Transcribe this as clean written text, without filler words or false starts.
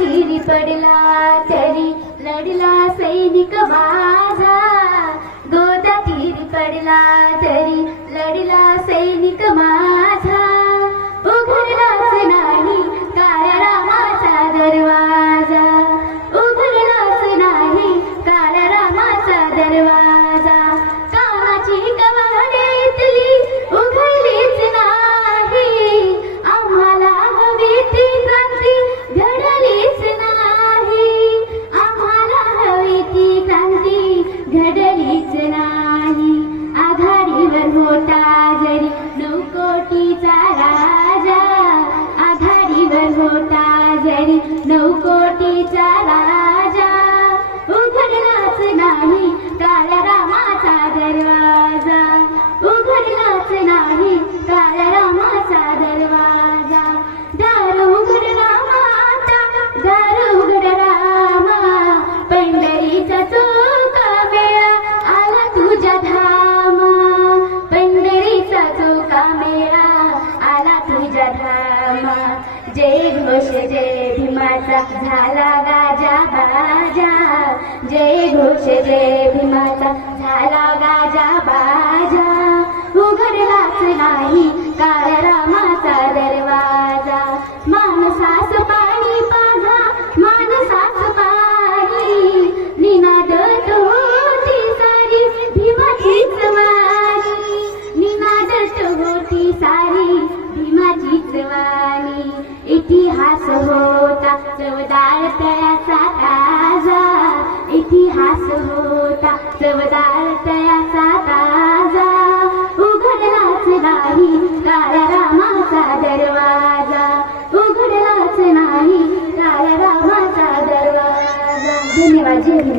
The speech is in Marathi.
तीरी पडला तरी लढला सैनिक माझा, गोदा तीरी पडला तरी लढला सैनिक माझा, उघडलाच नाही काळ्या रामाचा दरवाजा, उघडलाच नाही काळ्या रामाचा दरवाजा, कामाची कवाडेतली उघडलीच नाही, आम्हाला हवी ती क्रांती घडलीच नाही, आम्हाला हवी ती क्रांती घडलीच नाही, आघाडीवर होता जरी 9 कोटीचा राजा, आघाडीवर होता जरी 9 कोटीचा राजा, उघडलाच नाही काळ्या रामाचा दरवाजा, उघडलाच नाही काळ्या रामाचा दरवाजा, दार उघडला माता दार उघड रामा, पंढरीचा चोका मेळा आला तुझ्या धामा, पंढरीचा चोका मेळा आला तुझ्या धामा, जय घोष जय भीमाचा झाला गाजा बाजा, जय घोष जय भीमाचा झाला गाजा बाजा, उघडलाच नाही काळ्या रामाचा दरवाजा, मानसास पाणी पाझा मानसास पाणी, निनादत होती सारी भीमाचीच वाणी, निनादत होती सारी भीमाचीच वाणी, इतिहास होता चवदार तयाचा ताजा, इतिहास होता चवदार तयाचा ताजा, उघडलाच नाही काळ्या रामाचा दरवाजा, उघडलाच नाही काळ्या रामाचा दरवाजा. धन्यवाद. जय हिंद.